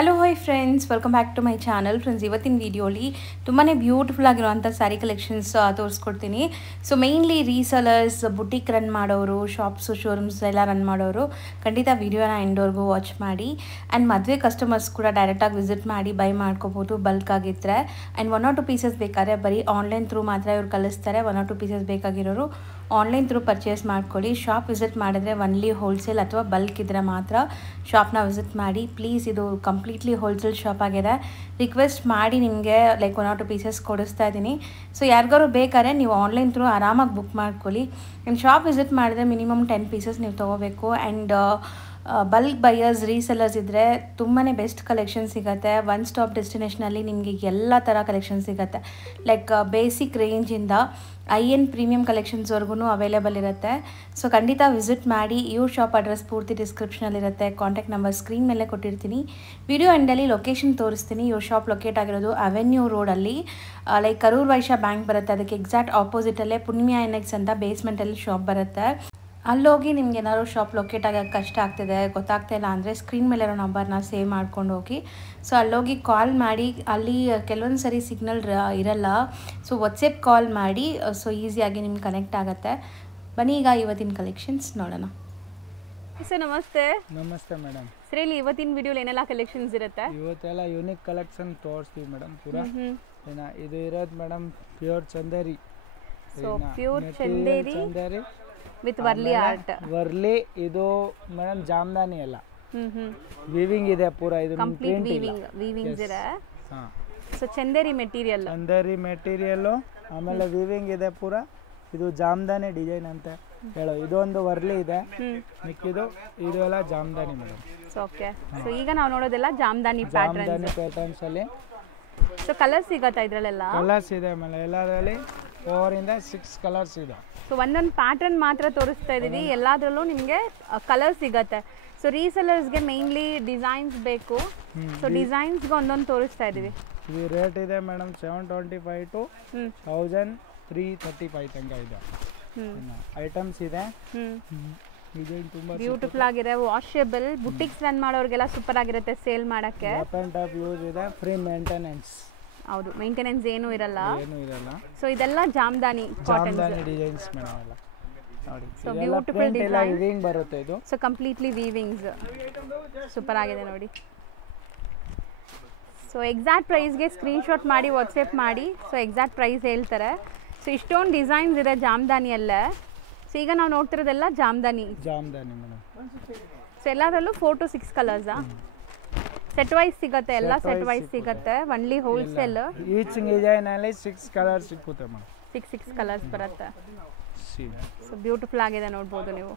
Hello hi friends, welcome back to my channel. Friends, ಇವತ್ತಿನ ವಿಡಿಯೋಲಿ ತುಂಬಾ ಬ್ಯೂಟಿಫುಲ್ ಆಗಿರುವಂಥ ಸ್ಯಾರಿ ಕಲೆಕ್ಷನ್ಸ್ ತೋರಿಸ್ಕೊಡ್ತೀನಿ. So mainly resellers, boutique run ಮಾಡೋರು, ಶಾಪ್ಸು, ಶೋರೂಮ್ಸ್ ಎಲ್ಲ ರನ್ ಮಾಡೋರು ಖಂಡಿತ ವಿಡಿಯೋನ ಎಂಡ್ವರೆಗೂ ವಾಚ್ ಮಾಡಿ. ಆ್ಯಂಡ್ ಮದುವೆ ಕಸ್ಟಮರ್ಸ್ ಕೂಡ ಡೈರೆಕ್ಟಾಗಿ ವಿಸಿಟ್ ಮಾಡಿ ಬೈ ಮಾಡ್ಕೋಬೋದು ಬಲ್ಕ್ ಆಗಿದ್ದರೆ. ಆ್ಯಂಡ್ 1 or 2 ಪೀಸಸ್ ಬೇಕಾದ್ರೆ ಬರೀ ಆನ್ಲೈನ್ ಥ್ರೂ ಮಾತ್ರ ಇವ್ರು ಕಳಿಸ್ತಾರೆ. 1 or 2 ಪೀಸಸ್ ಬೇಕಾಗಿರೋರು ಆನ್ಲೈನ್ ಥ್ರೂ ಪರ್ಚೇಸ್ ಮಾಡ್ಕೊಳ್ಳಿ. ಶಾಪ್ ವಿಸಿಟ್ ಮಾಡಿದ್ರೆ ಒನ್ಲಿ ಹೋಲ್ಸೇಲ್ ಅಥವಾ ಬಲ್ಕ್ ಇದ್ದರೆ ಮಾತ್ರ ಶಾಪ್ನ ವಿಸಿಟ್ ಮಾಡಿ. ಪ್ಲೀಸ್, ಇದು ಕಂಪ್ಲೀಟ್ಲಿ ಹೋಲ್ಸೇಲ್ ಶಾಪ್ ಆಗಿದೆ. ರಿಕ್ವೆಸ್ಟ್ ಮಾಡಿ ನಿಮಗೆ 1 or 2 ಪೀಸಸ್ ಕೊಡಿಸ್ತಾ ಇದ್ದೀನಿ. ಸೊ ಯಾರಿಗಾರು ಬೇಕಾದ್ರೆ ನೀವು ಆನ್ಲೈನ್ ಥ್ರೂ ಆರಾಮಾಗಿ ಬುಕ್ ಮಾಡ್ಕೊಳ್ಳಿ. ನಿಮ್ಮ ಶಾಪ್ ವಿಸಿಟ್ ಮಾಡಿದ್ರೆ ಮಿನಿಮಮ್ 10 ಪೀಸಸ್ ನೀವು ತೊಗೋಬೇಕು. ಆ್ಯಂಡ್ ಬಲ್ಕ್ ಬೈಯರ್ಸ್, ರೀಸೆಲ್ಲರ್ಸ್ ಇದ್ದರೆ ತುಂಬಾ ಬೆಸ್ಟ್ ಕಲೆಕ್ಷನ್ ಸಿಗುತ್ತೆ. ಒನ್ ಸ್ಟಾಪ್ ಡೆಸ್ಟಿನೇಷನಲ್ಲಿ ನಿಮಗೆ ಎಲ್ಲ ಥರ ಕಲೆಕ್ಷನ್ ಸಿಗುತ್ತೆ. ಬೇಸಿಕ್ ರೇಂಜಿಂದ ಐ-ಎಂಡ್ ಪ್ರೀಮಿಯಂ ಕಲೆಕ್ಷನ್ಸ್ವರೆಗೂ ಅವೈಲೇಬಲ್ ಇರುತ್ತೆ. ಸೊ ಖಂಡಿತ ವಿಸಿಟ್ ಮಾಡಿ. ಇವ್ರ ಶಾಪ್ ಅಡ್ರೆಸ್ ಪೂರ್ತಿ ಡಿಸ್ಕ್ರಿಪ್ಷನಲ್ಲಿರುತ್ತೆ. ಕಾಂಟ್ಯಾಕ್ಟ್ ನಂಬರ್ ಸ್ಕ್ರೀನ್ ಮೇಲೆ ಕೊಟ್ಟಿರ್ತೀನಿ. ವಿಡಿಯೋ ಎಂಡಲ್ಲಿ ಲೊಕೇಶನ್ ತೋರಿಸ್ತೀನಿ. ಇವ್ರ ಶಾಪ್ ಲೊಕೇಟ್ ಆಗಿರೋದು ಅವೆನ್ಯೂ ರೋಡಲ್ಲಿ, ಕರೂರ್ ವೈಶ್ಯ ಬ್ಯಾಂಕ್ ಬರುತ್ತೆ. ಅದಕ್ಕೆ ಎಕ್ಸಾಕ್ಟ್ ಆಪೋಸಿಟಲ್ಲೇ ಪುಣ್ಯ ಎನೆಕ್ಸ್ ಅಂತ ಬೇಸ್ಮೆಂಟಲ್ಲಿ ಶಾಪ್ ಬರುತ್ತೆ. ಅಲ್ಲೋಗಿ ನಿಮ್ಗೆ ಏನಾದ್ರು ಶಾಪ್ ಲೊಕೇಟ್ ಆಗೋಕ್ಕೆ ಕಷ್ಟ ಆಗ್ತಿದೆ, ಗೊತ್ತಾಗ್ತಾ ಇಲ್ಲ ಅಂದರೆ ಸ್ಕ್ರೀನ್ ಮೇಲಿರೋ ನಂಬರ್ನ ಸೇವ್ ಮಾಡ್ಕೊಂಡು ಹೋಗಿ. ಸೊ ಅಲ್ಲೋಗಿ ಕಾಲ್ ಮಾಡಿ. ಅಲ್ಲಿ ಕೆಲವೊಂದು ಸರಿ ಸಿಗ್ನಲ್ ಇರಲ್ಲ. ಸೊ ವಾಟ್ಸಪ್ ಕಾಲ್ ಮಾಡಿ. ಸೊ ಈಸಿಯಾಗಿ ನಿಮ್ಗೆ ಕನೆಕ್ಟ್ ಆಗುತ್ತೆ. ಬನ್ನಿ ಈಗ ಇವತ್ತಿನ ಕಲೆಕ್ಷನ್ಸ್ ನೋಡೋಣ. ಸರ್ ನಮಸ್ತೆ. ನಮಸ್ತೆ ಮೇಡಮ್. ಸರ್, ಇಲ್ಲಿ ಇವತ್ತಿನ ವಿಡಿಯೋಲಿ ಏನೆಲ್ಲ ಕಲೆಕ್ಷನ್ಸ್ ಇರುತ್ತೆ? ಇವತ್ತೆಲ್ಲ ಯೂನಿಕ್ ಕಲೆಕ್ಷನ್ ತೋರಿಸ್ತೀವಿ ಮೇಡಮ್. ಪೂರಾ ಇದು ಇರೋದು madam pure Chanderi. So pure Chanderi with Warli art. Warli ಇದು ಮೇಡಮ್ ಜಾಮದಾನಿ ಅಲ್ಲ, ವೀವಿಂಗ್ ಇದೆ ಪೂರಾ. ಇದು ಕಂಪ್ಲೀಟ್ ವೀವಿಂಗ್ಸ್ ಇದೆ. So Chanderi material, Chanderi material, ಆಮೇಲೆ ವೀವಿಂಗ್ ಇದೆ ಪೂರಾ. ಇದು ಜಾಮದಾನಿ ಡಿಸೈನ್ ಅಂತ ಹೇಳೋ. ಇದೊಂದು ವರ್ಲಿ ಇದೆ, ಮಿಕ್ಕಿದು ಇದು ಎಲ್ಲ ಜಾಮದಾನಿ ಮೇಡಮ್. ಓಕೆ. ಸೊ ಈಗ ನಾವು ನೋಡೋದೆಲ್ಲ ಜಾಮದಾನಿ ಪ್ಯಾಟರ್ನ್ಸ್ ಅಲ್ಲಿ. ಸೊ ಕಲರ್ಸ್ ಸಿಗತ್ತಾ ಇದ್ರಲ್ಲೆಲ್ಲ? ಕಲರ್ಸ್ ಇದೆ ಆಮೇಲೆ ಎಲ್ಲದರಲ್ಲಿ 4 ಇಂದ 6 ಕಲರ್ಸ್ ಇದೆ. ಸೊ ಒಂದೊಂದು ಪ್ಯಾಟರ್ನ್ ಮಾತ್ರ ತೋರಿಸ್ತಾ ಇದ್ದೀವಿ. ಎಲ್ಲದರಲ್ಲೂ ನಿಮಗೆ ಕಲರ್ ಸಿಗತ್ತೆ. ಸೊ ರೀಸೆಲರ್ಸ್ಗೆ ಮೇನ್ಲಿ ಡಿಸೈನ್ಸ್ ಬೇಕು. ಸೊ ಡಿಸೈನ್ಸ್ಗೆ ಒಂದೊಂದು ತೋರಿಸ್ತಾ ಇದ್ದೀವಿ. ಇದು ರೇಟ್ ಇದೆ ಮೇಡಮ್ 725 to 1335 ತನಕ ಇದೆ. ಐಟಮ್ಸ್ ಇದೆ. ಡಿಸೈನ್ ತುಂಬಾ ಬ್ಯೂಟಿಫುಲ್ ಆಗಿದೆ. ವಾಷೇಬಲ್, ಬುಟಿಕ್ಸ್ ರನ್ ಮಾಡೋರಿಗೆಲ್ಲ ಸೂಪರ್ ಆಗಿರುತ್ತೆ ಸೇಲ್ ಮಾಡಕ್ಕೆ. ಟಾಪ್ ಯೂಸ್ ಇದೆ. Free maintenance. ಹೌದು, ಮೇಂಟೆನೆನ್ಸ್ ಏನೂ ಇರಲ್ಲ. ಸೊ ಇದೆಲ್ಲ ಜಾಮದಾನಿ ಡಿಸೈನ್ಸ್ ಮೇಡಮ್ ಎಲ್ಲ ನೋಡಿ. ಸೊ ಬ್ಯೂಟಿಫುಲ್ ಡಿಸೈನ್ ವೀವಿಂಗ್ ಬರುತ್ತೆ ಇದು. ಸೊ ಕಂಪ್ಲೀಟ್ಲಿ ವೀವಿಂಗ್ಸ್ ಸೂಪರ್ ಆಗಿದೆ ನೋಡಿ. ಸೊ ಎಕ್ಸಾಕ್ಟ್ ಪ್ರೈಸ್ಗೆ ಸ್ಕ್ರೀನ್ಶಾಟ್ ಮಾಡಿ ವಾಟ್ಸಪ್ ಮಾಡಿ. ಸೊ ಎಕ್ಸಾಕ್ಟ್ ಪ್ರೈಸ್ ಹೇಳ್ತಾರೆ. ಸೊ ಇಷ್ಟೊಂದು ಡಿಸೈನ್ಸ್ ಇದೆ ಜಾಮದಾನಿಯಲ್ಲೇ. ಸೊ ಈಗ ನಾವು ನೋಡ್ತಿರೋದೆಲ್ಲ ಜಾಮದಾನಿ ಮೇಡಮ್. ಸೊ ಎಲ್ಲದರಲ್ಲೂ 4 to 6 ಕಲರ್ಸಾ? ಸೆಟ್ ವೈಸ್ ಸಿಗುತ್ತೆ, ಎಲ್ಲ ಸೆಟ್ ವೈಸ್ ಸಿಗುತ್ತೆ. Only wholesale. ಈಚ್ ಡಿಸೈನ್ ಅಲ್ಲಿ 6 ಕಲರ್ಸ್ ಸಿಗುತ್ತೆ ಮೇಡಮ್. 6 ಕಲರ್ಸ್ ಬರುತ್ತೆ. ಸೊ ಬ್ಯೂಟಿಫುಲ್ ಆಗಿದೆ, ನೋಡ್ಬೋದು ನೀವು.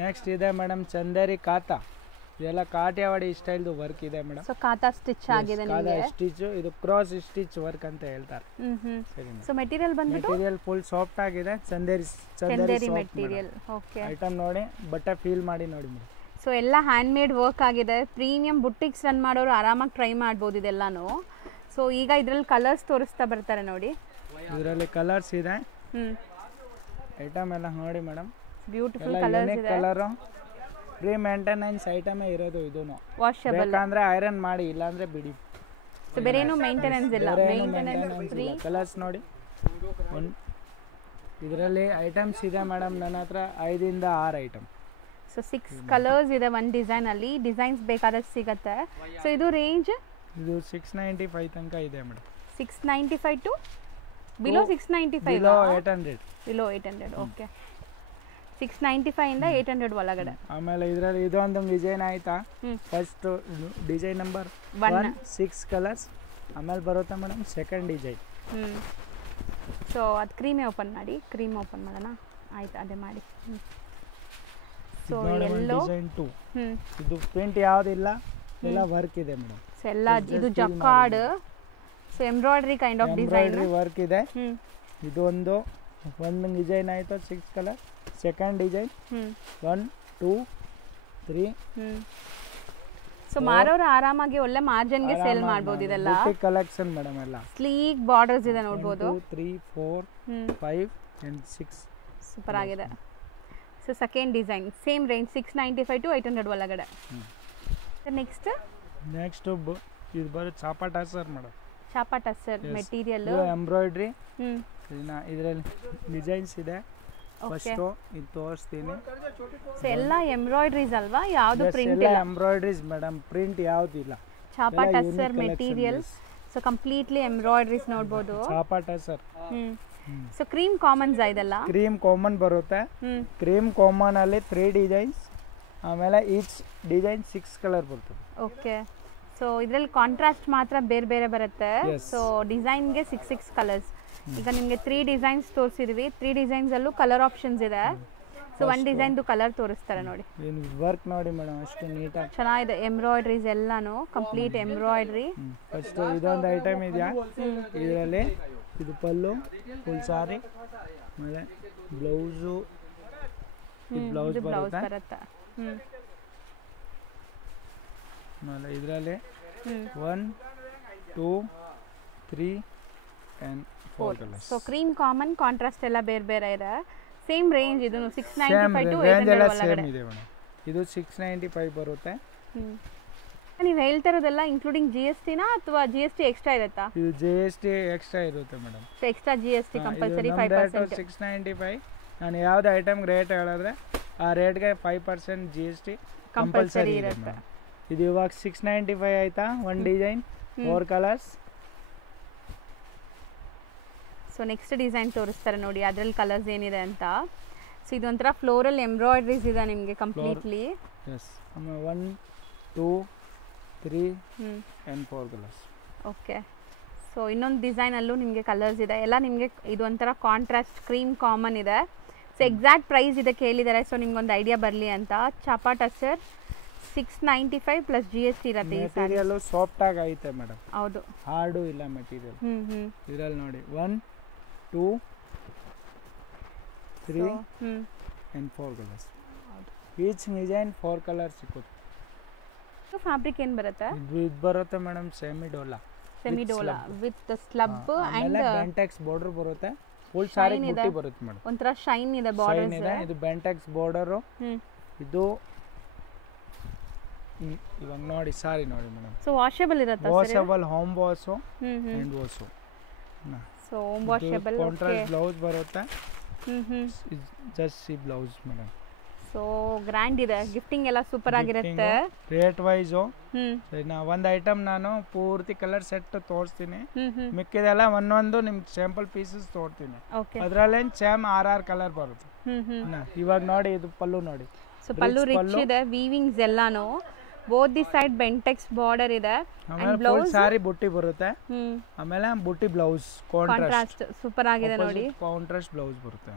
ನೆಕ್ಸ್ಟ್ ಇದೆ ಮೇಡಮ್ ಚಂದೇರಿ ಕಾತಾ. ಇದೆಲ್ಲ ಕಾಠಿಯಾವಾಡಿ ಸ್ಟೈಲ್ದು ವರ್ಕ್ ಇದೆ ಮೇಡಮ್. ಸೊ ಕಾತಾ ಸ್ಟಿಚ್ ಆಗಿದೆ ನಿಮಗೆ. ಸ್ಟಿಚ್ ಇದು ಕ್ರಾಸ್ ಸ್ಟಿಚ್ ವರ್ಕ್ ಅಂತ ಹೇಳ್ತಾರೆ. ಸೊ ಮೆಟೀರಿಯಲ್ ಬಂದ್ಬಿಟ್ಟು ಮೆಟೀರಿಯಲ್ ಫುಲ್ ಸಾಫ್ಟ್ ಆಗಿದೆ. ಚಂದೇರಿ ಮೆಟೀರಿಯಲ್. ಓಕೆ. ಐಟಮ್ ನೋಡಿ, ಬಟ್ಟೆ ಫೀಲ್ ಮಾಡಿ ನೋಡಿ ಮೇಡಮ್. ಸೊ ಎಲ್ಲ ಹ್ಯಾಂಡ್ ಮೇಡ್ ವರ್ಕ್ ಆಗಿದೆ. ಪ್ರೀಮಿಯಂ ಬುಟಿಕ್ಸ್ ರನ್ ಮಾಡೋರು ಆರಾಮಾಗಿ ಟ್ರೈ ಮಾಡ್ಬೋದು ಇದೆಲ್ಲಾನು. ಸೊ ಈಗ ಇದ್ರಲ್ಲಿ ಕಲರ್ಸ್ ತೋರಿಸ್ತಾ ಬರ್ತಾರೆ ನೋಡಿ. ಇದರಲ್ಲಿ ಕಲರ್ಸ್ ಇದೆ. ಐಟಮ್ ಎಲ್ಲ ನೋಡಿ ಮೇಡಮ್. ಬ್ಯೂಟಿಫುಲ್ ಕಲರ್ಸ್ ಇದೆ. ಕಲರ್ ಫ್ರೀ ಮೇಂಟೆನೆನ್ಸ್ ಐಟಮ್ ಇರೋದು. ಇದೂನು ವಾಷಬಲ್. ಬೇಕಂದ್ರೆ ಐರನ್ ಮಾಡಿ, ಇಲ್ಲ ಅಂದ್ರೆ ಬಿಡಿ. ಸೊ ಬೇರೆ ಏನು ಮೇಂಟೆನೆನ್ಸ್ ಇಲ್ಲ. Maintenance free. ಕಲರ್ಸ್ ನೋಡಿ. ಇದರಲ್ಲಿ ಐಟಮ್ಸ್ ಇದೆ ಮೇಡಮ್ ನನ್ನ ಹತ್ರ 5 ಇಂದ 6 ಐಟಮ್. ಸೊ 6 ಕಲರ್ಸ್ ಇದೆ ಒಂದು ಡಿಸೈನ್ ಅಲ್ಲಿ. ಡಿಸೈನ್ಸ್ ಬೇಕಾದಷ್ಟು ಸಿಗುತ್ತೆ. ಸೊ ಇದು ರೇಂಜ್ ಇದು 695 ತನಕ ಇದೆ madam. 695 to below 695. Below 800. Below 800. Okay. 695 ಇಂದ 800 ಒಳಗಡೆ. ಆಮೇಲೆ ಇದರಲ್ಲಿ ಇದೊಂದು ಡಿಸೈನ್ ಆಯ್ತಾ. First design number 1 6 colours. ಆಮೇಲೆ ಬರುತ್ತೆ ಮೇಡಮ್ ಸೆಕೆಂಡ್ ಡಿಸೈನ್. ಸೊ ಅದು ಕ್ರೀಮೇ ಓಪನ್ ಮಾಡಿ. ಕ್ರೀಮ್ ಓಪನ್ ಮಾಡೋಣ. ಆಯ್ತು, ಅದೇ ಮಾಡಿ. So yellow design 2. ಇದು ಪ್ರಿಂಟ್ ಯಾವುದಿಲ್ಲ, ಎಲ್ಲ ವರ್ಕ್ ಇದೆ ಮೇಡಮ್. ಸೊ ಎಲ್ಲ ಇದು jacquard. So embroidery kind of design work ಇದೆ. ಇದು ಒಂದು ಡಿಸೈನ್ ಆಯ್ತು 6 ಕಲರ್. Second design 1 2 3. ಸೊ ಮಾರೋರು ಆರಾಮಾಗಿ ಒಳ್ಳೆ ಮಾರ್ಜಿನ್ಗೆ ಸೇಲ್ ಮಾಡ್ಬೋದು ಇದೆಲ್ಲ. ಕಲೆಕ್ಷನ್ ಮೇಡಮ್ ಎಲ್ಲ ಸ್ಲೀಕ್ ಬಾರ್ಡರ್ಸ್ ಇದೆ ನೋಡ್ಬೋದು. 2 3 4 5 and 6 ಸೂಪರ್ ಆಗಿದೆ. So second design same range 695 to 800 ಒಳಗಡೆ. ನೆಕ್ಸ್ಟ್ ನೆಕ್ಸ್ಟ್ ಇದು ಬರುತ್ತೆ ಚಾಪಾಟ ಸರ್ ಮೇಡಮ್. ಚಾಪಾ ಟಸರ್ ಮೆಟೀರಿಯಲ್. ಇದು ಎಂಬ್ರಾಯ್ಡ್ರಿ. ಹ್ಞೂ ಇದರಲ್ಲಿ ಡಿಸೈನ್ಸ್ ಇದೆ. ಓಕೆ. ಫಸ್ಟು ಇದು ತೋರಿಸ್ತೀನಿ. ಸೊ ಎಲ್ಲ ಎಂಬ್ರಾಯ್ಡ್ರೀಸ್ ಅಲ್ವಾ, ಯಾವುದು ಪ್ರಿಂಟ್ ಎಲ್ಲ ಇಲ್ಲ? ಎಂಬ್ರಾಯ್ಡ್ರೀಸ್ ಮೇಡಮ್, ಪ್ರಿಂಟ್ ಯಾವುದಿಲ್ಲ. ಚಾಪಾ ಎಲ್ಲ tussar unique material. collections. So completely embroideries ನೋಡ್ಬೋದು. ಚಾಪಾಟ ಸರ್. ಸೊ ಕ್ರೀಮ್ ಕಾಮನ್ಸ್ ಇದೆಲ್ಲ. ಕ್ರೀಮ್ ಕಾಮನ್ ಬರುತ್ತೆ. ಹ್ಮ್ ಕ್ರೀಮ್ ಕಾಮನ್ ಅಲ್ಲಿ 3 ಡಿಸೈನ್ಸ್, ಆಮೇಲೆ ಈಚ್ ಡಿಸೈನ್ 6 ಕಲರ್ ಬರ್ತದೆ. ಓಕೆ. ಸೊ ಇದರಲ್ಲಿ ಕಾಂಟ್ರಾಸ್ಟ್ ಮಾತ್ರ ಬೇರೆ ಬೇರೆ ಬರುತ್ತೆ. Yes. ಸೊ ಡಿಸೈನ್ಗೆ 6 ಕಲರ್ಸ್. ಈಗ ನಿಮಗೆ 3 ಡಿಸೈನ್ಸ್ ತೋರಿಸಿದ್ವಿ. 3 ಡಿಸೈನ್ಸ್ ಅಲ್ಲೂ ಕಲರ್ ಆಪ್ಷನ್ಸ್ ಇದೆ. ಸೊ ಒಂದು ಡಿಸೈನ್ದು ಕಲರ್ ತೋರಿಸ್ತಾರೆ ನೋಡಿ. ವರ್ಕ್ ನೋಡಿ ಮೇಡಮ್, ಅಷ್ಟು ನೀಟಾಗಿ ಚೆನ್ನಾಗಿದೆ. ಎಂಬ್ರಾಯ್ಡ್ರೀಸ್ ಎಲ್ಲಾನು ಕಂಪ್ಲೀಟ್ ಎಂಬ್ರಾಯ್ಡ್ರಿ. ಫಸ್ಟ್ ಇದೊಂದು ಐಟಮ್ ಇದೆಯಾ, ಇದರಲ್ಲಿ ಇದು ಪಲ್ಲು, ಫುಲ್ ಸಾರಿ, ಆಮೇಲೆ ಬ್ಲೌಸು, ಬ್ಲೌಸ್ ಇದು ಬ್ಲೌಸ್ ಬರುತ್ತೆ. ಬರುತ್ತೆ. ಆಮೇಲೆ ಇದರಲ್ಲಿ 1 2 3 and 4 colours. So cream common contrast ಎಲ್ಲ ಬೇರೆ ಬೇರೆ ಇದೆ. ಸೇಮ್ ರೇಂಜ್ ಇದು ಸೇಮ್ 695 ಟು ರೇಂಜ್ ಎಲ್ಲ 800 ಸೇಮ್ ಒಳಗಡೆ. ಇದೆ ಮೇಡಮ್. ಇದು 695 ಬರುತ್ತೆ. ನೀವು ಹೇಳ್ತಿರೋದೆಲ್ಲ ಇನ್ಕ್ಲೂಡಿಂಗ್ GST ನಾ ಅಥವಾ GST ಎಕ್ಸ್ಟ್ರಾ ಇರುತ್ತಾ? ಇದು GST ಎಕ್ಸ್ಟ್ರಾ ಇರುತ್ತೆ madam. So extra GST compulsory 5%. 695. ನಾನು ಯಾವ್ದು ಐಟಮ್ ರೇಟ್ ಹೇಳಿದ್ರೆ ಆ ರೇಟ್ಗೆ 5% GST ಕಂಪಲ್ಸರಿ ಕಂಪಲ್ಸರಿ ಇರುತ್ತೆ. ಇರುತ್ತೆ. ಇದು ಇವಾಗ 695 ಆಯ್ತಾ, 1 design 4 colours. So next design ತೋರಿಸ್ತಾರೆ ನೋಡಿ, ಅದ್ರಲ್ಲಿ ಕಲರ್ಸ್ ಏನಿದೆ ಅಂತ. ಸೊ ಇದೊಂಥರ ಫ್ಲೋರಲ್ ಎಂಬ್ರಾಯ್ಡ್ರೀಸ್ ಇದೆ ನಿಮಗೆ ಕಂಪ್ಲೀಟ್ಲಿ. ಎಸ್. ಆಮೇಲೆ 1 2 3 and 4 ಕಲರ್ಸ್. ಓಕೆ. ಸೊ ಇನ್ನೊಂದು ಡಿಸೈನಲ್ಲೂ ನಿಮಗೆ ಕಲರ್ಸ್ ಇದೆ. ಎಲ್ಲ ನಿಮಗೆ ಇದು ಒಂಥರ ಕಾಂಟ್ರಾಸ್ಟ್ ಕ್ರೀಮ್ ಕಾಮನ್ ಇದೆ. ಸೊ ಎಕ್ಸಾಕ್ಟ್ ಪ್ರೈಸ್ ಇದಕ್ಕೆ ಹೇಳಿದ್ದಾರೆ, ಸೊ ನಿಮ್ಗೊಂದು ಐಡಿಯಾ ಬರಲಿ ಅಂತ. ಚಾಪಾ ಟಸರ್ 695 ಪ್ಲಸ್ GST ಇರುತ್ತೆ. ಈ ಸ್ಯಾರಿ ಮೆಟೀರಿಯಲ್ ಸಾಫ್ಟ್ ಆಗಿ ಐತೆ ಮೇಡಮ್, ಹೌದು, ಹಾರ್ಡು ಇಲ್ಲ ಮೆಟೀರಿಯಲ್. ಇದರಲ್ಲಿ ನೋಡಿ 1 2 3 and 4 colours. Each design 4 colour ಸಿಗುತ್ತೆ. ಫ್ಯಾಬ್ರಿಕ್ ಏನು ಬರುತ್ತೆ? ಇದು ಬರುತ್ತೆ madam semi Dhola with slub and Bentex border ಬರುತ್ತೆ. ಫುಲ್ ಸಾರಿ ಬುಟ್ಟಿ ಬರುತ್ತೆ ಮೇಡಮ್. ಒಂಥರ ಶೈನ್ ಇದೆ ಶೈನ್ ಬಾರ್ಡರ್ಸ್ ಇದೆ. ಇದು ಬೆಂಟೆಕ್ಸ್ ಬಾರ್ಡರ್. ಇದು ಇವಾಗ ನೋಡಿ ಸಾರಿ ನೋಡಿ ಮೇಡಮ್. ಸೊ ವಾಷೇಬಲ್ ಇರುತ್ತೆ, washable, home wash and wash. So home washable. Contrast blouse ಬರುತ್ತೆ. Just see blouse madam. So grand ಇದೆ, ಗಿಫ್ಟಿಂಗ್ ಎಲ್ಲ ಸೂಪರ್ ಆಗಿರುತ್ತೆ. ರೇಟ್ ವೈಸು ಒಂದು ಐಟಮ್ ನಾನು ಪೂರ್ತಿ ಕಲರ್ ಸೆಟ್ ತೋರಿಸ್ತೀನಿ, ಮಿಕ್ಕಿದೆಲ್ಲ ಒಂದೊಂದು ನಿಮ್ಗೆ ಸ್ಯಾಂಪಲ್ ಪೀಸಸ್ ತೋರ್ತೀನಿ. ಅದ್ರಲ್ಲೇನು ಸೇಮ್ 6 ಕಲರ್ ಬರುತ್ತೆ. ಇವಾಗ ನೋಡಿ ಇದು ಪಲ್ಲು ನೋಡಿ. ಸೊ ಪಲ್ಲು ರಿಚ್ ಇದೆ, ವೀವಿಂಗ್ಸ್ ಎಲ್ಲಾನು. Both the side Bentex border ಇದೆ. ಆಮೇಲೆ ಫುಲ್ ಸಾರಿ ಬುಟ್ಟಿ ಬರುತ್ತೆ. ಆಮೇಲೆ ಬುಟ್ಟಿ ಬ್ಲೌಸ್ ಕಾಂಟ್ರಾಸ್ಟ್ ಸೂಪರ್ ಆಗಿದೆ ನೋಡಿ. ಕಾಂಟ್ರಾಸ್ಟ್ ಬ್ಲೌಸ್ ಬರುತ್ತೆ.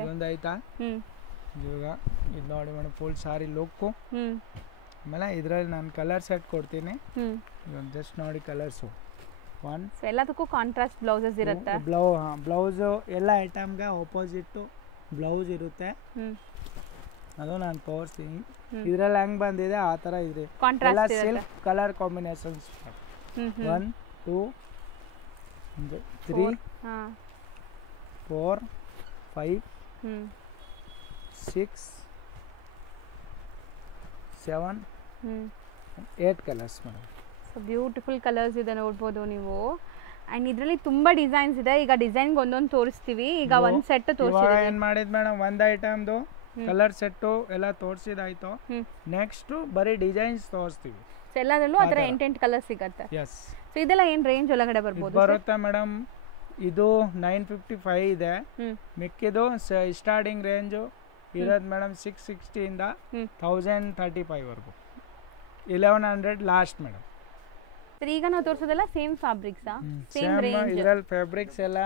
ಇದೊಂದು ಆಯ್ತಾ? ಇವಾಗ ಇದು ನೋಡಿ ಮೇಡಮ್, ಫುಲ್ ಸಾರಿ ಲುಕ್ಕು. ಆಮೇಲೆ ಇದರಲ್ಲಿ ನಾನು ಕಲರ್ ಸೆಟ್ ಕೊಡ್ತೀನಿ. ಜಸ್ಟ್ ನೋಡಿ ಕಲರ್ಸು. ಎಲ್ಲದಕ್ಕೂ ಕಾಂಟ್ರಾಸ್ಟ್ ಬ್ಲೌಸಸ್ ಇರುತ್ತೆ. ಬ್ಲೌಸು ಎಲ್ಲ ಐಟಮ್ಗೆ ಆಪೋಸಿಟ್ ಬ್ಲೌಸ್ ಇರುತ್ತೆ. ಅದು ನಾನು ತೋರಿಸ್ತೀನಿ. ಇದರಲ್ಲಿ ಹೆಂಗ್ ಬಂದಿದೆ ಆ ಥರ ಇದೆ. ಎಲ್ಲ silk colour combinations. 1 2 3 4 5 6 7 8 colours madam. So beautiful colours ಇದೆ ನೋಡ್ಬೋದು ನೀವು. ಆ್ಯಂಡ್ ಇದರಲ್ಲಿ ತುಂಬ ಡಿಸೈನ್ಸ್ ಇದೆ. ಈಗ ಡಿಸೈನ್ಗೆ ಒಂದೊಂದು ತೋರಿಸ್ತೀವಿ. ಈಗ ಒಂದು ಸೆಟ್ ತೋರಿಸ್ತೀವಿ. ಏನು ಮಾಡಿದ್ ಮೇಡಮ್, ಒಂದು ಐಟಮ್ದು ಕಲರ್ ಸೆಟ್ಟು ಎಲ್ಲ ತೋರಿಸಿದಾಯ್ತು. ನೆಕ್ಸ್ಟ್ ಬರೀ ಡಿಸೈನ್ಸ್ ತೋರಿಸ್ತೀವಿ. ಸೊ ಎಲ್ಲದರಲ್ಲೂ ಅದರ 8 ಕಲರ್ ಸಿಗುತ್ತೆ. ಎಸ್. ಸೊ ಇದೆಲ್ಲ ಏನು ರೇಂಜ್ ಒಳಗಡೆ ಬರ್ಬೋದು? ಬರುತ್ತೆ ಮೇಡಮ್, ಇದು 955 ಇದೆ. ಮಿಕ್ಕಿದು ಸ್ಟಾರ್ಟಿಂಗ್ ರೇಂಜು ಇರೋದು ಮೇಡಮ್ 660 ಇಂದ 1035 ವರೆಗೂ. 1100 ಲಾಸ್ಟ್ ಮೇಡಮ್. ಸರ್ ಈಗ ನಾವು ತೋರಿಸೋದೆಲ್ಲ ಸೇಮ್ ಫ್ಯಾಬ್ರಿಕ್ಸಾ? Same range. ಇದರಲ್ಲಿ ಫ್ಯಾಬ್ರಿಕ್ಸ್ ಎಲ್ಲ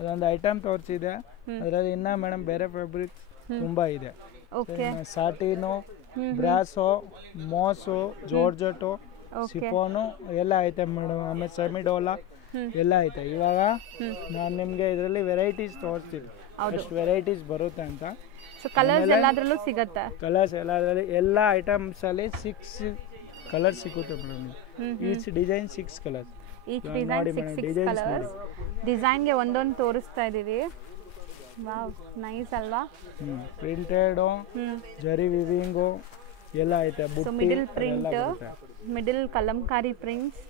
ಅದೊಂದು ಐಟಮ್ ತೋರಿಸಿದೆ. ಅದರಲ್ಲಿ ಇನ್ನ ಮೇಡಮ್ ಬೇರೆ ಫ್ಯಾಬ್ರಿಕ್ಸ್ ತುಂಬಾ ಇದೆ. ಓಕೆ. ಸಾಟಿನು, ಬ್ರಾಸೋ, ಮೋಸು, ಜಾರ್ಜೆಟು, ಸಿಫೋನು ಎಲ್ಲ ಐತೆ ಮೇಡಮ್. ಆಮೇಲೆ ಸೆಮಿ ಡೋಲಾ ಎಲ್ಲ ಐತೆ. ಇವಾಗ ನಾನು ನಿಮಗೆ ಇದರಲ್ಲಿ ವೆರೈಟೀಸ್ ತೋರಿಸ್ತೀನಿ, ಎಷ್ಟು ವೆರೈಟೀಸ್ ಬರುತ್ತೆ ಅಂತ. ಸೊ ಕಲರ್ಸ್ ಎಲ್ಲದರಲ್ಲೂ ಸಿಗುತ್ತೆ. ಕಲರ್ಸ್ ಎಲ್ಲದರಲ್ಲಿ ಎಲ್ಲ ಐಟಮ್ಸ್ ಅಲ್ಲಿ 6 ಕಲರ್ ಸಿಗುತ್ತೆ madam. Each design 6 colours. Each design 6 colours. ಡಿಸೈನ್ಗೆ ಒಂದೊಂದು ತೋರಿಸ್ತಾ ಇದೀವಿ. ವಾವ್, ನೈಸ್ ಅಲ್ವಾ? ಪ್ರಿಂಟೆಡು, ಜರಿ ವಿವಿಂಗು, ಎಲ್ಲ ಐತೆ so butti middle print, middle kalamkari prints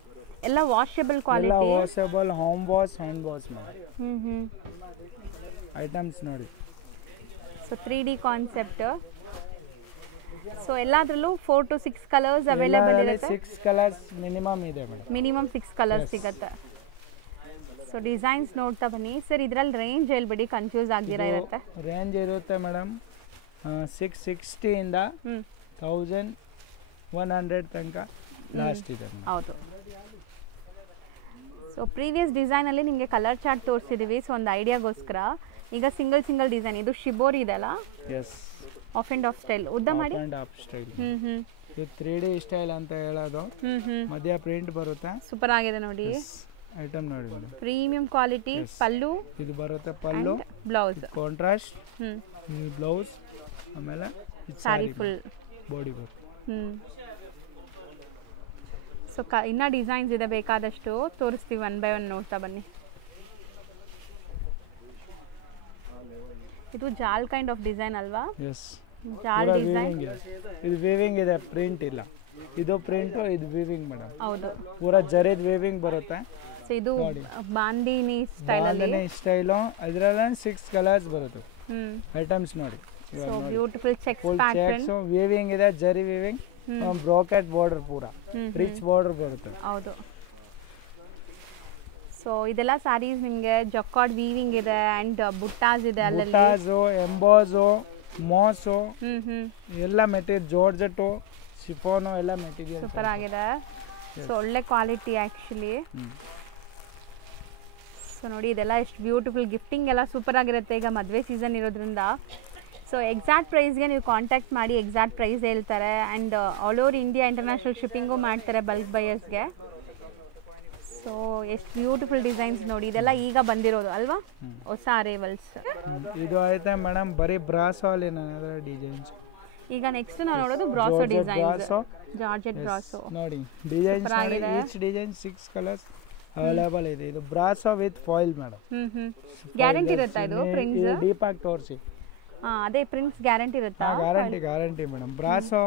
ಎಲ್ಲ ವಾಷಬಲ್ ಎಲ್ಲ quality. Washable, home wash, hand wash ಮಾಡಿ ಐಟಮ್ಸ್ ನೋಡಿ. So 3D concept. ಸೊ ಎಲ್ಲಾದ್ರಲ್ಲೂ 4 to 6 ಕಲರ್ಸ್ ಅವೈಲೇಬಲ್ ಇರುತ್ತೆ. 6 ಕಲರ್ಸ್ ಮಿನಿಮಮ್ ಇದೆ ಮೇಡಮ್. ಮಿನಿಮಮ್ 6 ಕಲರ್ಸ್ ಸಿಗುತ್ತೆ. ಸೊ ಡಿಸೈನ್ಸ್ ನೋಡ್ತಾ ಬನ್ನಿ ಸರ್. ಇದರಲ್ಲಿ ರೇಂಜ್ ಹೇಳ್ಬಿಡಿ, ಕನ್ಫ್ಯೂಸ್ ಆಗ್ದಿರಾ ಇರುತ್ತೆ. ರೇಂಜ್ ಇರುತ್ತೆ ಮೇಡಮ್ 660 ಇಂದ 1100 ತನಕ ಲಾಸ್ಟ್ ಇದೆ. ಹೌದು. ಸೊ ಪ್ರೀವಿಯಸ್ ಡಿಸೈನಲ್ಲಿ ನಿಮಗೆ ಕಲರ್ ಚಾರ್ಟ್ ತೋರಿಸಿದ್ದೀವಿ, ಸೊ ಒಂದು ಐಡಿಯಾಗೋಸ್ಕರ. ಈಗ ಸಿಂಗಲ್ ಡಿಸೈನ್, ಇದು ಶಿಬೋರಿ ಇದೆ ಅಲ್ಲ, yes, off and off style, ಉದ್ದ ಮಾಡಿ. Off and off style. ಇದು 3D ಸ್ಟೈಲ್ ಅಂತ ಹೇಳೋದು. ಮಧ್ಯ ಪ್ರಿಂಟ್ ಬರುತ್ತೆ. ಸೂಪರ್ ಆಗಿದೆ ನೋಡಿ. ಐಟಮ್ ನೋಡಿ ಮೇಡಮ್, ಪ್ರೀಮಿಯಂ ಕ್ವಾಲಿಟಿ. ಪಲ್ಲು ಇದು ಬರುತ್ತೆ, ಪಲ್ಲು, ಬ್ಲೌಸ್ ಕಾಂಟ್ರಾಸ್ಟ್ ಬ್ಲೌಸ್, ಆಮೇಲೆ ಸಾರಿ ಫುಲ್ ಬಾಡಿ ಬರುತ್ತೆ. ಸೊ ಇನ್ನೂ ಡಿಸೈನ್ಸ್ ಇದೆ, ಬೇಕಾದಷ್ಟು ತೋರಿಸ್ತೀವಿ, 1 by 1 ನೋಡ್ತಾ ಬನ್ನಿ. ಇದು ಜಾಲ್ ಕೈಂಡ್ ಆಫ್ ಡಿಸೈನ್ ಅಲ್ವಾ? ಎಸ್, ಜಾಲ್ ಡಿಸೈನ್. ಇದು ವೀವಿಂಗ್ ಇದೆ, ಪ್ರಿಂಟ್ ಇಲ್ಲ. ಇದು ಪ್ರಿಂಟ್, ಇದು ವೀವಿಂಗ್ ಮೇಡಮ್. ಹೌದು, ಪೂರಾ ಜರಿದ್ ವೀವಿಂಗ್ ಬರುತ್ತೆ. ಸೊ ಇದು ಬಾಂದಿನಿ ಸ್ಟೈಲ್ ಅಲ್ಲಿ, ಬಾಂದಿನಿ ಸ್ಟೈಲು. ಇದರಲ್ಲಿ 6 ಕಲರ್ಸ್ ಬರುತ್ತೆ. ಐಟಮ್ಸ್ ನೋಡಿ. So beautiful cheques full pattern. Cheques weaving ಇದೆ, ಜರಿ ವೀವಿಂಗ್, ಬ್ರೋಕೆಟ್ ಬಾರ್ಡರ್, ಪೂರಾ ರಿಚ್ ಬಾರ್ಡರ್ ಬರುತ್ತೆ. ಹೌದು. ಸೊ ಇದೆಲ್ಲ ಸ್ಯಾರೀಸ್ ನಿಮಗೆ ಜಕಾರ್ಡ್ ವೀವಿಂಗ್ ಇದೆ ಅಂಡ್ ಬುಟ್ಟಾಸ್ ಇದೆ, ಅಲ್ಲಲ್ಲಿ ಬುಟ್ಟಾಸು, ಎಂಬೋಸು, ಮೋಸು, ಎಲ್ಲ ಮೆಟೀರಿಯಲ್, ಜಾರ್ಜೆಟ್ಟು, ಶಿಫೋನು ಎಲ್ಲ ಮೆಟೀರಿಯಲ್ ಸೂಪರ್ ಆಗಿದೆ. ಸೊ ಒಳ್ಳೆ ಕ್ವಾಲಿಟಿ ಆ್ಯಕ್ಚುಲಿ. ಸೊ ನೋಡಿ ಇದೆಲ್ಲ ಎಷ್ಟು ಬ್ಯೂಟಿಫುಲ್, ಗಿಫ್ಟಿಂಗ್ ಎಲ್ಲ ಸೂಪರ್ ಆಗಿರುತ್ತೆ ಈಗ ಮದುವೆ ಸೀಸನ್ ಇರೋದ್ರಿಂದ. ಸೊ ಎಕ್ಸಾಕ್ಟ್ ಪ್ರೈಸ್ಗೆ ನೀವು ಕಾಂಟ್ಯಾಕ್ಟ್ ಮಾಡಿ, ಎಕ್ಸಾಕ್ಟ್ ಪ್ರೈಸ್ ಹೇಳ್ತಾರೆ. And all over India international shipping ಮಾಡ್ತಾರೆ ಬಲ್ಕ್ ಬಯರ್ಸ್ಗೆ. ಸೊ ಎಷ್ಟು ಬ್ಯೂಟಿಫುಲ್ ಡಿಸೈನ್ಸ್ ನೋಡಿ. ಇದೆಲ್ಲ ಈಗ ಬಂದಿರೋದು ಅಲ್ವಾ, ಹೊಸ ಅರೇವಲ್ಸ್. ಇದು ಐತೆ ಮೇಡಮ್ ಬರೀ ಬ್ರಾಸೋ ಅಲ್ಲಿ ಡಿಸೈನ್ಸ್. ಈಗ ನೆಕ್ಸ್ಟ್ ನಾವು ನೋಡೋದು ಬ್ರಾಸೋ ಡಿಸೈನ್ಸ್, ಜಾರ್ಜೆಟ್ ಬ್ರಾಸೋ ನೋಡಿ. Designs each design 6 colours available ಇದೆ. ಇದು brasso with foil madam. Guarantee ಇರುತ್ತಾ ಇದು ಪ್ರಿಂಟ್ಸ್? ಡೀಪ್ ಆಗಿ ತೋರಿಸಿ. ಅದೇ ಪ್ರಿಂಟ್ಸ್ ಗ್ಯಾರಂಟಿ ಇರುತ್ತಾ? Guarantee madam. Brasso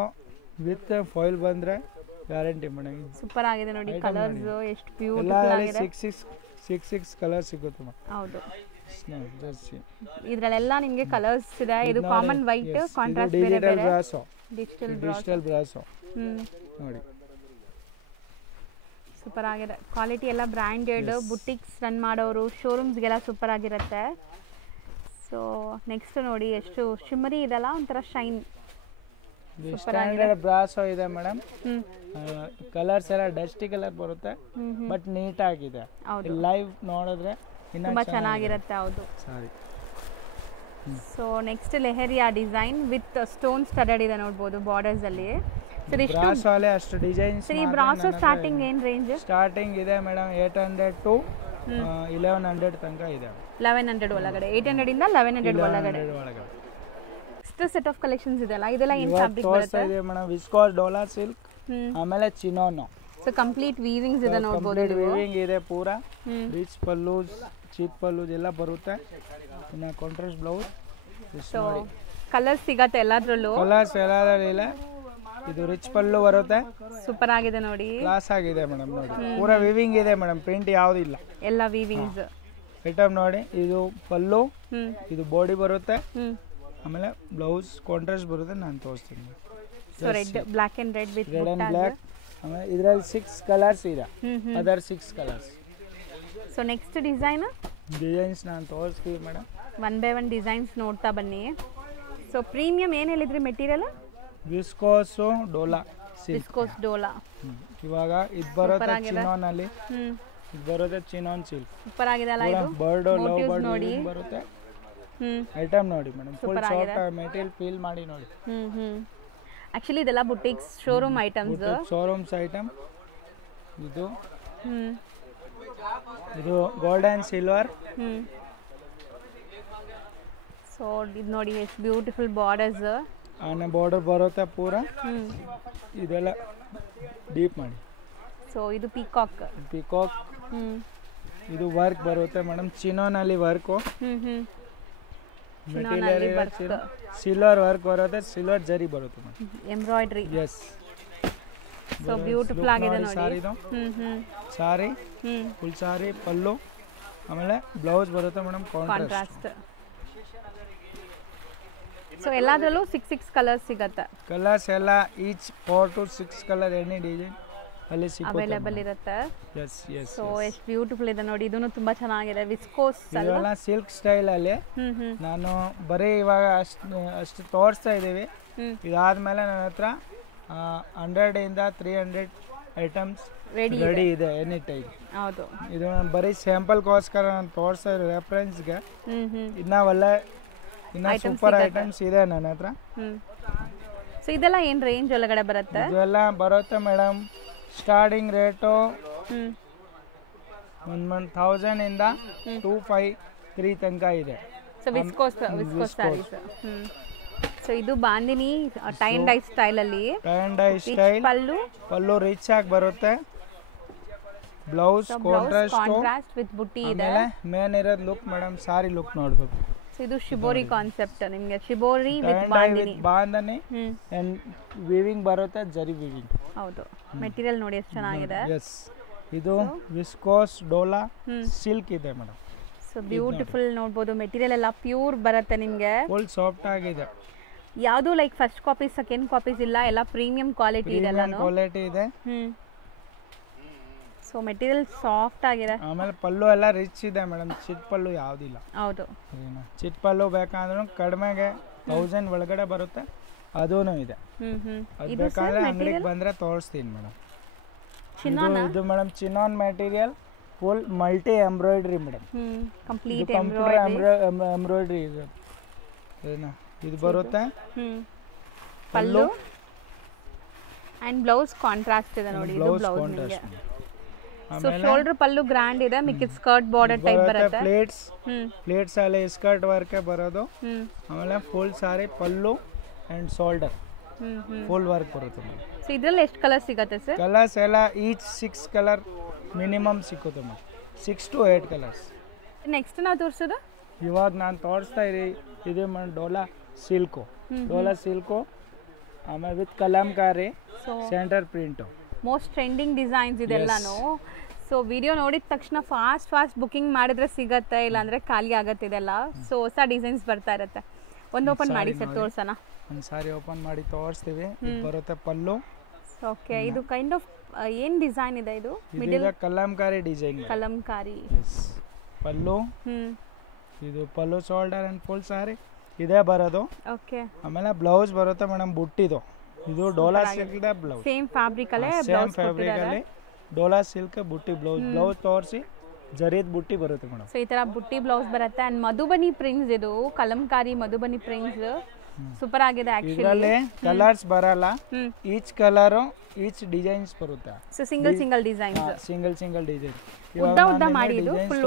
with foil ಬಂದ್ರೆ ಗ್ಯಾರಂಟಿ ಮೇಡಮ್. ಸೂಪರ್ ಆಗಿದೆ ನೋಡಿ, ಕಲರ್ಸ್ ಎಷ್ಟು ಬ್ಯೂಟಿಫುಲ್ ಆಗಿದೆ. 6 ಕಲರ್ಸ್ ಸಿಗುತ್ತೆ ಮೇಡಮ್. ಹೌದು, ಇದರಲ್ಲೆಲ್ಲ ನಿಮಗೆ ಕಲರ್ಸ್ ಇದೆ. ಇದು ಕಾಮನ್ ವೈಟ್, ಕಾಂಟ್ರಾಸ್ಟ್ ಬೇರೆ ಬೇರೆ, ಬ್ರಾಸೋ, ಡಿಜಿಟಲ್ ಬ್ರಾಸೋ ನೋಡಿ. ಸೂಪರ್ ಆಗಿದೆ. ಕ್ವಾಲಿಟಿ ಎಲ್ಲ ಬ್ರ್ಯಾಂಡೆಡ್, ಬುಟಿಕ್ಸ್ ರನ್ ಮಾಡೋರು, ಶೋರೂಮ್ಸ್ಗೆಲ್ಲ ಸೂಪರ್ ಆಗಿರುತ್ತೆ. ಸೊ ನೆಕ್ಸ್ಟ್ ನೋಡಿ, ಎಷ್ಟು ಶಿಮ್ಮರಿ ಇದೆಲ್ಲ, ಒಂಥರ ಶೈನ್. ಸ್ಟ್ಯಾಂಡರ್ಡ್ ಬ್ರಾಸೋ ಇದೆ ಮೇಡಮ್. ಕಲರ್ಸ್ ಎಲ್ಲ ಡಸ್ಟಿ ಕಲರ್ ಬರುತ್ತೆ, ಬಟ್ ನೀಟ್ ಆಗಿದೆ. ಲೈವ್ ನೋಡಿದ್ರೆ ತುಂಬಾ ಚೆನ್ನಾಗಿರುತ್ತೆ. ಹೌದು. So next leheriya design with stone studded ಇದೆ ನೋಡ್ಬೋದು ಬಾರ್ಡರ್ಸ್ ಅಲ್ಲಿ. ಅಷ್ಟು ಡಿಸೈನ್ಸ್. ಈ ಬ್ರಾಸೋ ಸ್ಟಾರ್ಟಿಂಗ್ ಏನ್ ರೇಂಜ್? ಸ್ಟಾರ್ಟಿಂಗ್ ಇದೆ ಮೇಡಮ್ 800 to 1100 ತನಕ ಇದೆ. 1100 ಒಳಗಡೆ, 800 ಇಂದ 1100 ಒಳಗಡೆ. ನೆಕ್ಸ್ಟ್ ಸೆಟ್ ಆಫ್ ಕಲೆಕ್ಷನ್ಸ್ ಇದೆಲ್ಲ, ಇದೆಲ್ಲ ಏನು ಫ್ಯಾಬ್ರಿಕ್ ಬರುತ್ತೆ? ಇದೆ ಮೇಡಮ್ ವಿಸ್ಕೋಸ್ ಡೋಲಾ ಸಿಲ್ಕ್, ಆಮೇಲೆ ಚಿನೋನೋ. ಸೊ ಕಂಪ್ಲೀಟ್ ವೀವಿಂಗ್ಸ್ ಇದೆ ನೋಡಬಹುದು. ವೀವಿಂಗ್ ಇದೆ ಪೂರಾ. ರಿಚ್ ಪಲ್ಲೂಸ್, ಚೀಪ್ ಪಲ್ಲೂಸ್ ಎಲ್ಲ ಬರುತ್ತೆ. ಇನ್ನು ಕಾಂಟ್ರಾಸ್ಟ್ ಬ್ಲೌಸ್. ಸೊ ಕಲರ್ಸ್ ಸಿಗತ್ತೆ ಎಲ್ಲಾದ್ರಲ್ಲೂ? ಕಲರ್ಸ್ ಎಲ್ಲಾದ್ರಲ್ಲಿ. ಇದು ರಿಚ್ ಪಲ್ಲು ಬರುತ್ತೆ. ಸೂಪರ್ ಆಗಿದೆ ನೋಡಿ, ಕ್ಲಾಸ್ ಆಗಿದೆ ಮೇಡಮ್. ನೋಡಿ ಪೂರಾ ವೀವಿಂಗ್ ಇದೆ ಮೇಡಮ್, ಪ್ರಿಂಟ್ ಯಾವ್ದು ಇಲ್ಲ, ಎಲ್ಲ ವೀವಿಂಗ್ಸ್. ಐಟಮ್ ನೋಡಿ. ಇದು ಪಲ್ಲು, ಇದು ಬಾಡಿ ಬರುತ್ತೆ, ಆಮೇಲೆ ಬ್ಲೌಸ್ ಕಾಂಟ್ರಾಸ್ಟ್ ಬರುತ್ತೆ. ನಾನು ತೋರಿಸ್ತೀನಿ. So red, black and red with red and black. ಆಮೇಲೆ ಇದರಲ್ಲಿ 6 ಕಲರ್ಸ್ ಇದೆ, other 6 colours. So next designs ನಾನು ತೋರಿಸ್ತೀವಿ ಮೇಡಮ್. 1 by 1 ಡಿಸೈನ್ಸ್ ನೋಡ್ತಾ ಬನ್ನಿ. ಸೊ ಪ್ರೀಮಿಯಂ ಏನು ಹೇಳಿದ್ರಿ material? Viscose Dola silk. Viscose Dola. ಇವಾಗ ಇದು ಬರುತ್ತೆ ಚಿನೋನ್ ಅಲ್ಲಿ, ಇದು ಬರುತ್ತೆ ಚಿನೋನ್ ಸಿಲ್ಕ್. ಸೂಪರ್ ಆಗಿದೆ ಅಲ್ಲ ಇದು? ಬರ್ಡ್ ಲವ್ ಬರ್ಡ್ ನೋಡಿ ಬರುತ್ತೆ. ಐಟಮ್ ನೋಡಿ madam, full soft material feel ಮಾಡಿ ನೋಡಿ. ಆಕ್ಚುಲಿ ಇದೆಲ್ಲ boutiques showroom items, showrooms item. ಇದು ಗೋಲ್ಡ್ ಅಂಡ್ ಸಿಲ್ವರ್. ಸೊ ಇದು ನೋಡಿ ಎಷ್ಟು ಬ್ಯೂಟಿಫುಲ್ ಬಾರ್ಡರ್ಸ್. ಆನೆ ಬಾರ್ಡರ್ ಬರುತ್ತೆ ಪೂರಾ. ಇದೆಲ್ಲ ಡೀಪ್ ಮಾಡಿ. ಸೊ ಇದು ಪೀಕಾಕ್. ಇದು ವರ್ಕ್ ಬರುತ್ತೆ ಮೇಡಮ್, ಚಿನೋನಲ್ಲಿ ವರ್ಕು. ಮೆಟೀರಿಯಲ್ ಸಿಲ್ವರ್ ವರ್ಕ್ ಬರುತ್ತೆ, ಸಿಲ್ವರ್ ಜರಿ ಬರುತ್ತೆ madam, embroidery. Yes. So beautiful ಆಗಿದೆ ನೋಡಿ ಸಾರಿದು ಸಾರಿ, ಫುಲ್ ಸಾರಿ, ಪಲ್ಲು, ಆಮೇಲೆ ಬ್ಲೌಸ್ ಬರುತ್ತೆ ಮೇಡಮ್ ಕಾಂಟ್ರಾಸ್ಟ್. ಸೊ ಎಲ್ಲದರಲ್ಲೂ 6 ಕಲರ್ಸ್ ಸಿಗುತ್ತೆ. ಕಲರ್ಸ್ ಎಲ್ಲ each 4 to 6 colour any design ಅಲ್ಲಿ ಅವೈಲೇಬಲ್ ಇರುತ್ತೆ. Yes yes. ಸೊ ಎಷ್ಟು ಬ್ಯೂಟಿಫುಲ್ ಇದೆ ನೋಡಿ, ಇದನ್ನು ತುಂಬಾ ಚೆನ್ನಾಗಿದೆ. ವಿಸ್ಕೋಸ್ ಇದೆಲ್ಲ ಸಿಲ್ಕ್ ಸ್ಟೈಲ್ ಅಲ್ಲಿ. ನಾನು ಬರೀ ಇವಾಗ ಅಷ್ಟು ತೋರಿಸ್ತಾ ಇದ್ದೀವಿ. ಇದಾದ್ಮೇಲೆ ನನ್ನ ಹತ್ರ 100 ಇಂದ 300 ಐಟಮ್ಸ್ ರೆಡಿ ಇದೆ ಎನಿ ಟೈಮ್. ಹೌದು, ಇದು ನಾನು ಬರೀ ಸ್ಯಾಂಪಲ್ಗೋಸ್ಕರ ನಾನು ತೋರಿಸ್ತಾ ಇರೋ ರೆಫರೆನ್ಸ್ಗೆ. ಇನ್ನ ಒಳ್ಳೆ ಇನ್ನ ಸೂಪರ್ ಐಟಮ್ಸ್ ಇದೆ ನನ್ನ ಹತ್ರ. ಸೊ ಇದೆಲ್ಲ ಏನು ರೇಂಜ್ ಒಳಗಡೆ ಬರುತ್ತೆ? ಇದೆಲ್ಲ ಬರುತ್ತೆ ಮೇಡಮ್, ಸ್ಟಾರ್ಟಿಂಗ್ ರೇಟು 1000 ಇಂದ 253 ತನಕ ಇದೆ. So viscose sarees. ಸೊ ಇದು bandhini tie and dye style ಅಲ್ಲಿ, tie and dye style. Pallu rich ಆಗಿ ಬರುತ್ತೆ, ಬ್ಲೌಸ್ ಕಾಂಟ್ರಾಸ್ಟ್ ವಿತ್ ಬುಟ್ಟಿ ಇದೆ. ಮೇನ್ ಇರೋದು ಲುಕ್ ಮೇಡಮ್, ಸಾರಿ ಲುಕ್ ನೋಡ್ಬೇಕು. ಸೊ ಇದು ಶಿಬೋರಿ ಕಾನ್ಸೆಪ್ಟ್ ನಿಮಗೆ, shibori with bandhini. Bandhini and weaving ಬರುತ್ತೆ, ಜರಿ ವಿವಿಂಗ್. ಹೌದು, ಮೆಟೀರಿಯಲ್ ನೋಡಿ ಎಷ್ಟು ಚೆನ್ನಾಗಿದೆ. ಎಸ್, ಇದು ವಿಸ್ಕೋಸ್ ಡೋಲಾ ಸಿಲ್ಕ್ ಇದೆ ಮೇಡಮ್. ಸೊ ಬ್ಯೂಟಿಫುಲ್ ನೋಡ್ಬೋದು, ಮೆಟೀರಿಯಲ್ ಎಲ್ಲ ಪ್ಯೂರ್ ಬರುತ್ತೆ ನಿಮಗೆ, ಫುಲ್ ಸಾಫ್ಟ್ ಆಗಿದೆ. ಯಾವುದು like first copies second copies ಇಲ್ಲ, ಎಲ್ಲ ಪ್ರೀಮಿಯಂ ಕ್ವಾಲಿಟಿ ಇದೆ. ಕ್ವಾಲಿಟಿ ಇದೆ. ಸೊ ಮೆಟೀರಿಯಲ್ ಸಾಫ್ಟ್ ಆಗಿದೆ. ಆಮೇಲೆ ಪಲ್ಲು ಎಲ್ಲ ರಿಚ್ ಇದೆ ಮೇಡಮ್, ಚಿಟ್ ಪಲ್ಲು ಯಾವುದಿಲ್ಲ. ಹೌದು, ಚಿಟ್ ಪಲ್ಲು ಬೇಕಂದ್ರೂ ಕಡಿಮೆಗೆ 1000 ಒಳಗಡೆ ಬರುತ್ತೆ, ಅದೂ ಇದೆ. ಅದು ಬೇಕಾದ್ರೆ ಅಂಗಡಿಗೆ ಬಂದ್ರೆ ತೋರಿಸ್ತೀನಿ ಮೇಡಮ್. ಇದು madam chinon material, full multi embroidery madam, complete embroidery ಇದೆ. ಇದು ಬರುತ್ತೆ ಪಲ್ಲು ಅಂಡ್ ಬ್ಲೌಸ್ ಕಾಂಟ್ರಾಸ್ಟ್ ಇದೆ ನೋಡಿ. ಇದು ಬ್ಲೌಸ್ ನಿಮಗೆ. ಸೊ ಶೋಲ್ಡರ್ ಪಲ್ಲು ಗ್ರ್ಯಾಂಡ್ ಇದೆ, ಮಿಕ್ಕಿದ ಸ್ಕರ್ಟ್ ಬಾರ್ಡರ್ ಟೈಪ್ ಬರುತ್ತೆ. ಪ್ಲೇಟ್ಸ್ ಅಲ್ಲಿ ಸ್ಕರ್ಟ್ ವರ್ಕ್ ಬರೋದು. ಆಮೇಲೆ full sari pallu and shoulder full work ಬರುತ್ತೆ. ಸೊ ಇದರಲ್ಲಿ ಎಷ್ಟು ಕಲರ್ ಸಿಗುತ್ತೆ ಸರ್? ಕಲರ್ಸ್ ಎಲ್ಲ ಈಚ್ 6 ಕಲರ್ ಮಿನಿಮಮ್ ಸಿಕ್ಕುತ್ತೆ ಮೇಡಮ್, 6 to 8 ಕಲರ್ಸ್. ನೆಕ್ಸ್ಟ್ ನಾವು ತೋರಿಸೋದು ಇವಾಗ ನಾನು ತೋರಿಸ್ತಾ ಇದೆ ಮೇಡಮ್ ಡೋಲಾ ಸಿಲ್ಕು, ಆಮೇಲೆ with kalamkari centre print. Most trending designs ಇದೆಲ್ಲಾನು. ಸೊ ವಿಡಿಯೋ ನೋಡಿದ ತಕ್ಷಣ ಫಾಸ್ಟ್ ಬುಕಿಂಗ್ ಮಾಡಿದ್ರೆ ಸಿಗತ್ತೆ, ಇಲ್ಲಾಂದ್ರೆ ಖಾಲಿ ಆಗತ್ತೆ ಇದೆಲ್ಲ. ಸೊ ಹೊಸ ಡಿಸೈನ್ಸ್ ಬರ್ತಾ ಇರುತ್ತೆ. ಒಂದು ಓಪನ್ ಮಾಡಿ ಸರ್ ತೋರ್ಸೋಣ. ಒಂದು ಸಾರಿ ಓಪನ್ ಮಾಡಿ ತೋರಿಸ್ತೀವಿ. ಬರುತ್ತೆ ಪಲ್ಲು. ಓಕೆ, ಇದು ಕೈಂಡ್ ಆಫ್ ಏನು ಡಿಸೈನ್ ಇದೆ? ಇದು ಮಿಡಲ್ ಕಲಂಕಾರಿ ಡಿಸೈನ್. ಕಲಂಕಾರಿ ಪಲ್ಲು. ಇದು ಪಲ್ಲು ಶೋಲ್ಡರ್ ಅಂಡ್ ಫುಲ್ ಸಾರಿ ಇದೇ ಬರೋದು. ಓಕೆ, ಆಮೇಲೆ ಬ್ಲೌಸ್ ಬರುತ್ತೆ ಮೇಡಮ್ ಬುಟ್ಟಿದು. ಇದು ಡೋಲಾ ಸಿಲ್ಕ್ ಇದೆ ಬ್ಲೌಸ್. ಸೇಮ್ ಫ್ಯಾಬ್ರಿಕ್ ಅಲ್ಲೇ ಬ್ಲೌಸ್ ಕೊಟ್ಟಿದ್ದಾರೆ. ಡೋಲಾ ಸಿಲ್ಕ್ ಬುಟ್ಟಿ ಬ್ಲೌಸ್ ತೋರಿಸಿ ಜರಿದ ಬುಟ್ಟಿ ಬರುತ್ತೆ ಮೇಡಮ್. ಸೊ ಈ ತರ ಬುಟ್ಟಿ ಬ್ಲೌಸ್ ಬರುತ್ತೆ. ಅಂಡ್ ಮಧುಬನಿ ಪ್ರಿಂಟ್ಸ್, ಇದು ಕಲಂಕಾರಿ ಮಧುಬನಿ ಪ್ರಿಂಟ್ಸ್ ಸೂಪರ್ ಆಗಿದೆ. ಆಕ್ಚುಲಿ ಕಲರ್ಸ್ ಬರಲ್ಲ, ಈಚ್ ಕಲರ್ ಈಚ್ ಡಿಸೈನ್ಸ್ ಬರುತ್ತೆ. So single designs, single design. ಉದ್ದ ಮಾಡಿ, ಇದು ಫುಲ್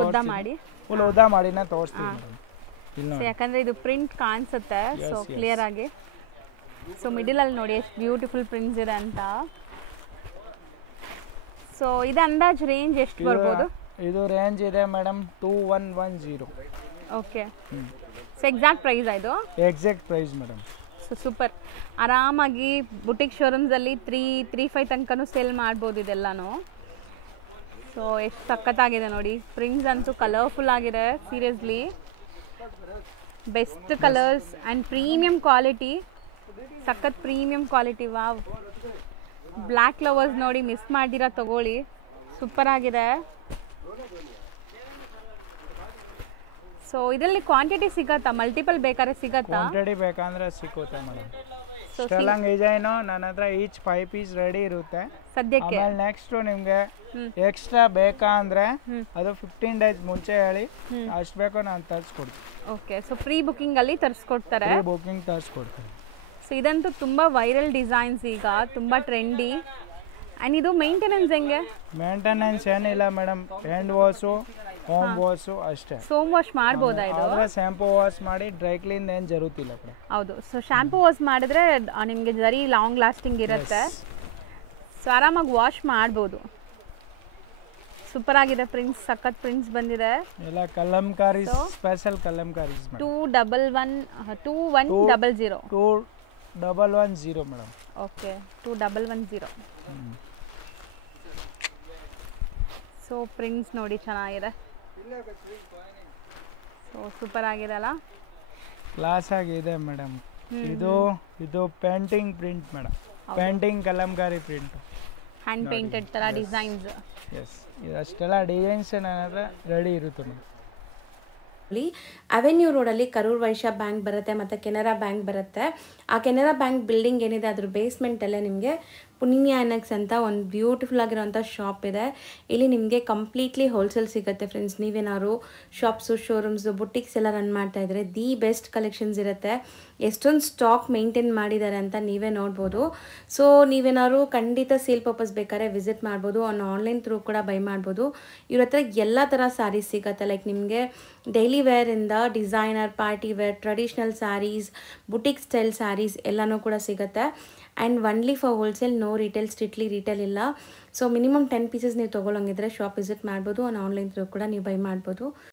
ಉದ್ದ ಮಾಡಿನ ತೋರಿಸ್ತೀನಿ. ಯಾಕಂದ್ರೆ ಇದು ಪ್ರಿಂಟ್ ಕಾಣಿಸುತ್ತೆ ಸೊ ಕ್ಲಿಯರ್ ಆಗಿ. ಸೊ ಮಿಡಲ್ ಅಲ್ಲಿ ನೋಡಿ ಎಷ್ಟು ಬ್ಯೂಟಿಫುಲ್ ಪ್ರಿಂಟ್ಸ್ ಇದೆ ಅಂತ. ಸೊ ಇದು ಅಂದಾಜ್ ರೇಂಜ್ ಎಷ್ಟು ಬರ್ಬೋದು? ಇದು ರೇಂಜ್ ಇದೆ madam 2110. Okay, so exact price ಇದು? Exact price madam. So super, ಆರಾಮಾಗಿ ಬುಟಿಕ್ ಶೋರೂಮ್ಸಲ್ಲಿ 3-5 ತನಕನೂ ಸೇಲ್ ಮಾಡ್ಬೋದು ಇದೆಲ್ಲನೂ. ಸೊ ಎಷ್ಟು ಸಖತ್ತಾಗಿದೆ ನೋಡಿ, ಪ್ರಿಂಟ್ಸ್ ಅಂತೂ ಕಲರ್ಫುಲ್ ಆಗಿದೆ. Seriously best colours and premium quality, ಸಖತ್ premium quality. Wow, black lovers ನೋಡಿ ಮಿಸ್ ಮಾಡಿರ ತಗೊಳ್ಳಿ, ಸೂಪರ್ ಆಗಿದೆ. ಸೊ ಇದರಲ್ಲಿ ಕ್ವಾಂಟಿಟಿ ಸಿಗತ್ತಾ? ಮಲ್ಟಿಪಲ್ ಬೇಕಾದ್ರೆ ಸಿಗತ್ತಾ? ಕ್ವಾಂಟಿಟಿ ಬೇಕಂದ್ರೆ ಸಿಗುತ್ತೆ ಮೇಡಮ್. ಸ್ಟೆಲಾಂಗ್ ಡಿಸೈನು ನನ್ನ ಹತ್ರ ಈಚ್ 5 ಪೀಸ್ ರೆಡಿ ಇರುತ್ತೆ ಸದ್ಯಕ್ಕೆ. ಆಮೇಲೆ ನೆಕ್ಸ್ಟ್ ನಿಮಗೆ ಎಕ್ಸ್ಟ್ರಾ ಬೇಕಾ ಅಂದ್ರೆ ಅದು 15 ಡೇಸ್ ಮುಂಚೆ ಹೇಳಿ, ಅಷ್ಟು ಬೇಕೋ ನಾನು ತರಿಸ್ಕೊಡ್ತೀನಿ. ಓಕೆ, ಸೊ ಪ್ರೀ ಬುಕಿಂಗ್ ಅಲ್ಲಿ ತರಿಸ್ಕೊಡ್ತಾರೆ. ಪ್ರೀ ಬುಕಿಂಗ್ ತರಿಸ್ಕೊಡ್ತೀನಿ. ಸೊ ಇದಂತೂ ತುಂಬ ವೈರಲ್ ಡಿಸೈನ್ಸ್, ಈಗ ತುಂಬ ಟ್ರೆಂಡಿ. ಆ್ಯಂಡ್ ಇದು ಮೇಂಟೆನೆನ್ಸ್ ಹೆಂಗೆ? ಮೇಂಟೆನೆನ್ಸ್ ಏನಿಲ್ಲ madam, hand wash home wash ಅಷ್ಟೇ. ಸೋಮ್ ವಾಶ್ ಮಾಡ್ಬೋದಾ ಇದು? ಶಾಂಪೂ ವಾಶ್ ಮಾಡಿ ಡ್ರೈ ಕ್ಲೀನ್ ಏನು ಜರುತ್ತಿಲ್ಲ. ಹೌದು, ಸೊ ಶಾಂಪೂ ವಾಶ್ ಮಾಡಿದ್ರೆ ನಿಮಗೆ ಜರಿ ಲಾಂಗ್ ಲಾಸ್ಟಿಂಗ್ ಇರುತ್ತೆ. ಸೊ ಆರಾಮಾಗಿ ವಾಶ್ ಮಾಡ್ಬೋದು. ಸೊ ಸೂಪರ್ ಆಗಿದೆ ಪ್ರಿಂಟ್ಸ್, ಸಖತ್ ಪ್ರಿಂಟ್ಸ್ ಬಂದಿದೆ. ಎಲ್ಲ kalamkari special ಕಲಂಕಾರೀಸ್ madam. 2110 2110 madam. Okay 2110. So prints ನೋಡಿ ಚೆನ್ನಾಗಿದೆ. ಸೊ ಸೂಪರ್ ಆಗಿದೆ ಅಲ್ಲ, ಕ್ಲಾಸ್ ಆಗಿದೆ ಮೇಡಮ್. ಇದು painting print madam, painting Kalamkari print, hand painted ತರ ಡಿಸೈನ್ಸ್. ಎಸ್, ಇದಷ್ಟೆಲ್ಲ ಡಿಸೈನ್ಸ್ ಏನಾದ್ರೆ ರೆಡಿ ಇರುತ್ತೆ ಮೇಡಮ್. ಅವೆನ್ಯೂ ರೋಡಲ್ಲಿ ಕರೂರ್ ವೈಶ್ಯ ಬ್ಯಾಂಕ್ ಬರುತ್ತೆ ಮತ್ತು ಕೆನರಾ ಬ್ಯಾಂಕ್ ಬರುತ್ತೆ. ಆ ಕೆನರಾ ಬ್ಯಾಂಕ್ ಬಿಲ್ಡಿಂಗ್ ಏನಿದೆ ಅದ್ರ ಬೇಸ್ಮೆಂಟಲ್ಲೇ ನಿಮಗೆ ಪುಣ್ಯ ಎನಕ್ಸ್ ಅಂತ ಒಂದು ಬ್ಯೂಟಿಫುಲ್ ಆಗಿರೋಂಥ ಶಾಪ್ ಇದೆ. ಇಲ್ಲಿ ನಿಮಗೆ ಕಂಪ್ಲೀಟ್ಲಿ ಹೋಲ್ಸೇಲ್ ಸಿಗುತ್ತೆ ಫ್ರೆಂಡ್ಸ್. ನೀವೇನಾದ್ರು ಶಾಪ್ಸು, ಶೋರೂಮ್ಸು, ಬುಟಿಕ್ಸ್ ಎಲ್ಲ ರನ್ ಮಾಡ್ತಾ ಇದ್ರೆ ದಿ ಬೆಸ್ಟ್ ಕಲೆಕ್ಷನ್ಸ್ ಇರುತ್ತೆ. ಎಷ್ಟೊಂದು ಸ್ಟಾಕ್ ಮೇಂಟೈನ್ ಮಾಡಿದ್ದಾರೆ ಅಂತ ನೀವೇ ನೋಡ್ಬೋದು. ಸೊ ನೀವೇನಾದ್ರು ಖಂಡಿತ ಸೇಲ್ ಪರ್ಪಸ್ ಬೇಕಾದ್ರೆ ವಿಸಿಟ್ ಮಾಡ್ಬೋದು. ಆನ್ಲೈನ್ ಥ್ರೂ ಕೂಡ ಬೈ ಮಾಡ್ಬೋದು. ಇವ್ರ ಹತ್ರ ಎಲ್ಲ ಥರ ಸ್ಯಾರೀಸ್ ಸಿಗುತ್ತೆ. ಲೈಕ್ ನಿಮಗೆ ಡೈಲಿ ವೇರಿಂದ designer, party wear, traditional sarees, boutique style sarees ಎಲ್ಲನೂ ಕೂಡ ಸಿಗುತ್ತೆ. And only for wholesale, no retail, strictly retail ಇಲ್ಲ. ಸೊ ಮಿನಿಮಮ್ 10 ಪೀಸಸ್ ನೀವು ತೊಗೊಳಂಗಿದ್ರೆ ಶಾಪ್ ವಿಸಿಟ್ ಮಾಡ್ಬೋದು. ಆನ್ಲೈನ್ ಥ್ರೂ ಕೂಡ ನೀವು ಬೈ ಮಾಡ್ಬೋದು.